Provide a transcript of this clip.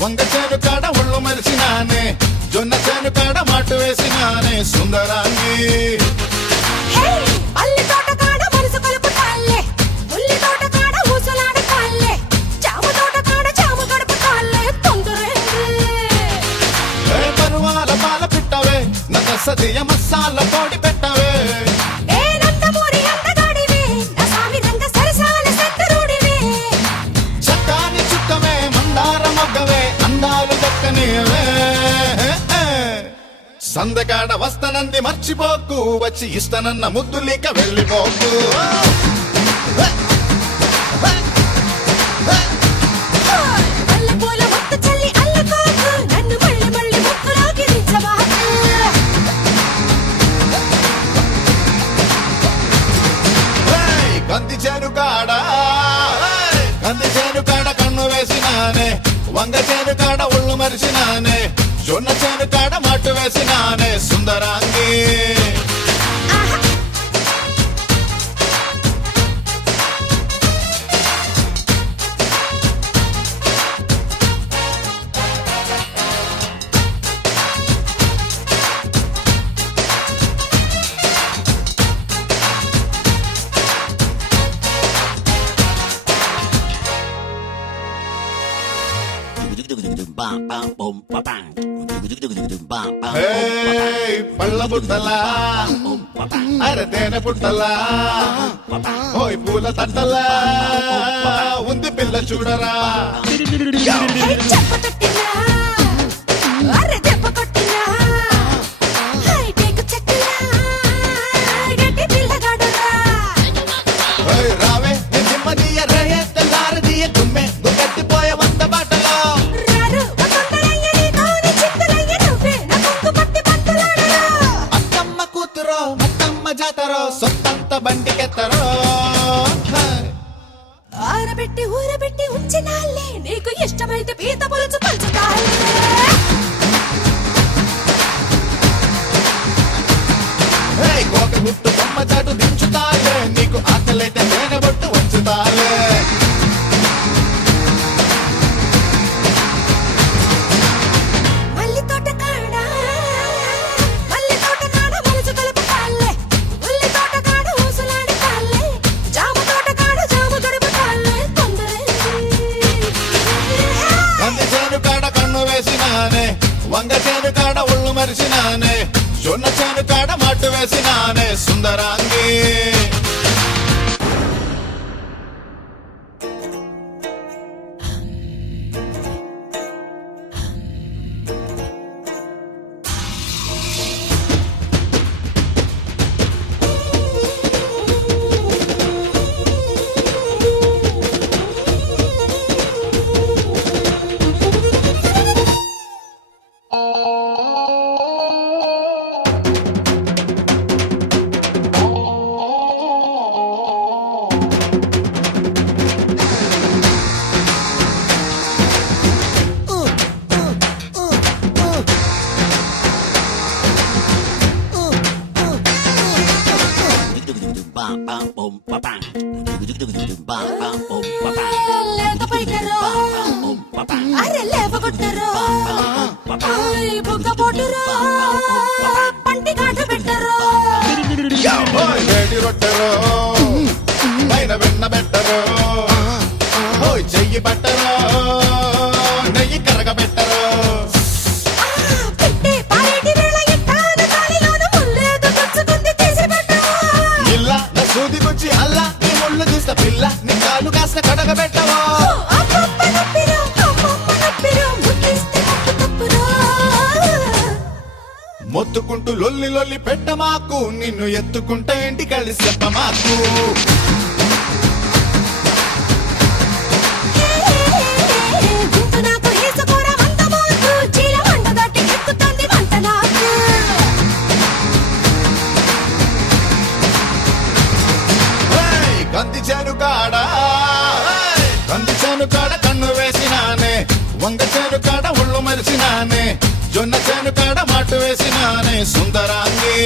వంగ చేను కాడ ఒళ్ళు మరిచినానే జొన్న చేను కాడ మాటు వేసినానే సుందరాంగి పరువాల పాల పిట్టవే నసదియ మసాల పొడి పెట్టవే చక్కాని చుక్కవే మందార మొగ్గవే అందాలు దక్కనివే సందకాడ వస్తనంది మర్చిపోకు వచ్చి ఇస్తనన్న ముద్దులిక వెళ్ళిపోకు కంది చేను కాడ కన్ను వేసినానే వంగ చేను కాడ ఒళ్ళు మరిచినానే జొన్న చేను కాడ మట్టు వేసినానే సుందరాంగి పళ్ళ బుట్టలా అరే తేనె పుట్టలా ఓయ్ పూల తట్టలా ఉంది పిల్ల చూడరా రావే నిమ్మదియ రే తెల్లారదియ తుమ్మె గుమ్మెత్తిపోయే వంద బాటలో అత్తమ్మ కూతురో అత్తమ్మ జాతరో సొత్తంత బండికెత్తరో ఆరబెట్టి ఊరబెట్టి ఉంచినాలే నీకు ఇష్టమైతే పీత పులుసు పంచుతాలే కోక గుట్టు బొమ్మ చాటు దించుతాలే నీకు ఆకలైతే తేనె బొట్టు వంచుతాలే మల్లి తోట కాడ మనసు కలుపుతాలే ఉల్లి తోట కాడ ఊసులాడుతాలే జామ తోట కాడ జామ గడుపుతాలే కంది చేను కాడ కన్ను వేసినానే వంగ చేను కాడ ఒళ్ళు మరిచినానే జొన్న చేను కాడ మట్టు వేసినానే సుందరాంగి లేత పైకరో అరే లేవగొట్టరో బుగ్గ పోటురో పంటి కాటు పెట్టరో వేడి రొట్టెరో పైన వెన్న పెట్టరో చెయ్యి పట్టరో నెయ్యి కరగ పెట్టరో ఇల్లా నా సూది గుచ్చి అల్లా నీ ముళ్ళు చూస్తా పిల్ల నీ కాలు కాస్త కడగ పెట్టవో మొత్తుకుంటూ లొల్లి లొల్లి పెట్టమాకు నిన్ను ఎత్తుకుంటా ఇంటికెళ్ళి చెప్పమాకు కంది చేను కాడ కన్ను వేసినానే వంగ చేను కాడ ఒళ్ళు మరిచినానే జొన్న చేను కాడ మాటు వేసినానే సుందరాంగి